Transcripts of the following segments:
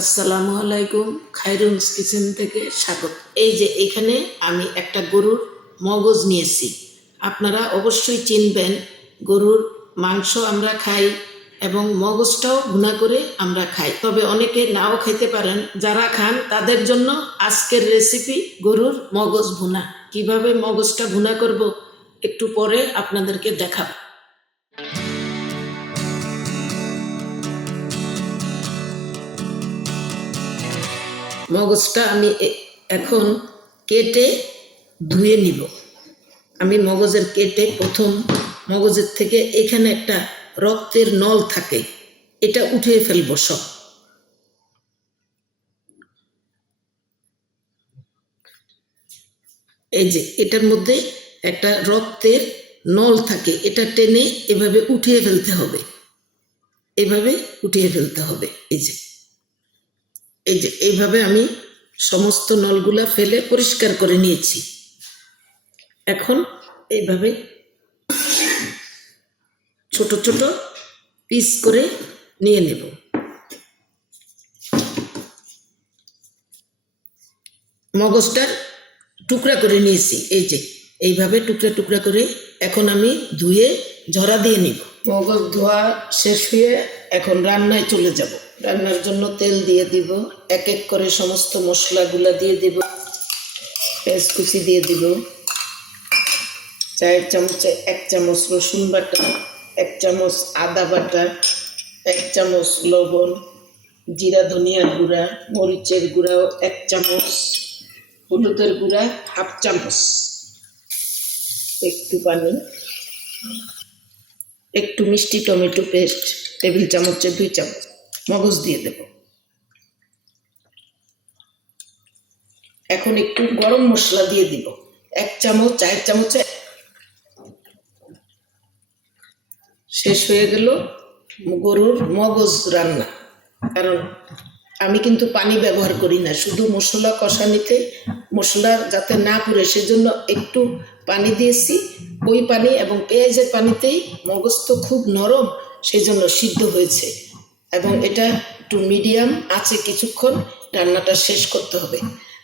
আসসালামু আলাইকুম, খায়রুনস কিচেন থেকে স্বাগত। এই যে এখানে আমি একটা গরুর মগজ নিয়েছি। আপনারা অবশ্যই চিনবেন, গরুর মাংস আমরা খাই এবং মগজটাও ভুনা করে আমরা খাই, তবে অনেকে নাও খেতে পারেন। যারা খান তাদের জন্য আজকের রেসিপি গরুর মগজ ভুনা। কিভাবে মগজটা ভুনা করব একটু পরে আপনাদেরকে দেখাবো। মগজটা আমি এখন কেটে ধুয়ে নিব। আমি মগজের কেটে প্রথম মগজের থেকে এখানে একটা রক্তের নল থাকে, এটা উঠিয়ে ফেলবো সব। এই যে এটার মধ্যে একটা রক্তের নল থাকে, এটা টেনে এভাবে উঠিয়ে ফেলতে হবে, এভাবে উঠিয়ে ফেলতে হবে। এই যে এইভাবে আমি সমস্ত নলগুলা ফেলে পরিষ্কার করে নিয়েছি। এখন এইভাবে ছোট ছোট পিস করে নিয়ে নেব। মগজটার টুকরা করে নিয়েছি, এই যে এইভাবে টুকরা টুকরা করে এখন আমি ধুয়ে ঝরা দিয়ে নিব। মগজ ধোয়া শেষ হয়ে এখন রান্নায় চলে যাব। রান্নার জন্য তেল দিয়ে দিব, এক এক করে সমস্ত মশলাগুলা দিয়ে দিব। পেঁয়াজ কুচি দিয়ে দিব, চায়ের চামচে 1 চামচ রসুন বাটা, 1 চামচ আদা বাটা, 1 চামচ লবণ, জিরা ধনিয়ার গুঁড়া, মরিচের গুঁড়াও 1 চামচ, হলুদের গুঁড়া 1/2 চামচ, একটু পানি, একটু মিষ্টি টমেটো পেস্ট টেবিল চামচে 2 চামচ। মগজ দিয়ে দেব। এখন একটু গরম মশলা দিয়ে দিব, 1 চামচ, 4 চামচে। শেষ হয়ে গেল গরুর মগজ রান্না। কারণ আমি কিন্তু পানি ব্যবহার করি না, শুধু মশলা কষানিতে মশলা যাতে না পুড়ে সেজন্য একটু পানি দিয়েছি। ওই পানি এবং পেঁয়াজের পানিতেই মগজ তো খুব নরম, সেই জন্য সিদ্ধ হয়েছে। এবং এটা একটু মিডিয়াম আছে, কিছুক্ষণ রান্নাটা শেষ করতে হবে।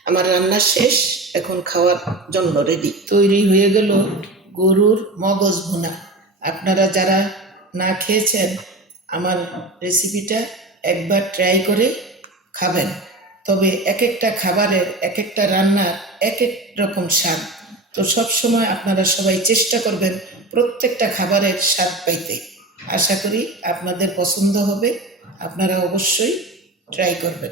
আমার রান্না শেষ, এখন খাওয়ার জন্য রেডি। তৈরি হয়ে গেল গরুর মগজ ভুনা। আপনারা যারা না খেয়েছেন আমার রেসিপিটা একবার ট্রাই করে খাবেন। তবে এক একটা খাবারের, এক একটা রান্নার এক এক রকম স্বাদ। তো সবসময় আপনারা সবাই চেষ্টা করবেন প্রত্যেকটা খাবারের স্বাদ পাইতে। আশা করি আপনাদের পছন্দ হবে, আপনারা অবশ্যই ট্রাই করবেন।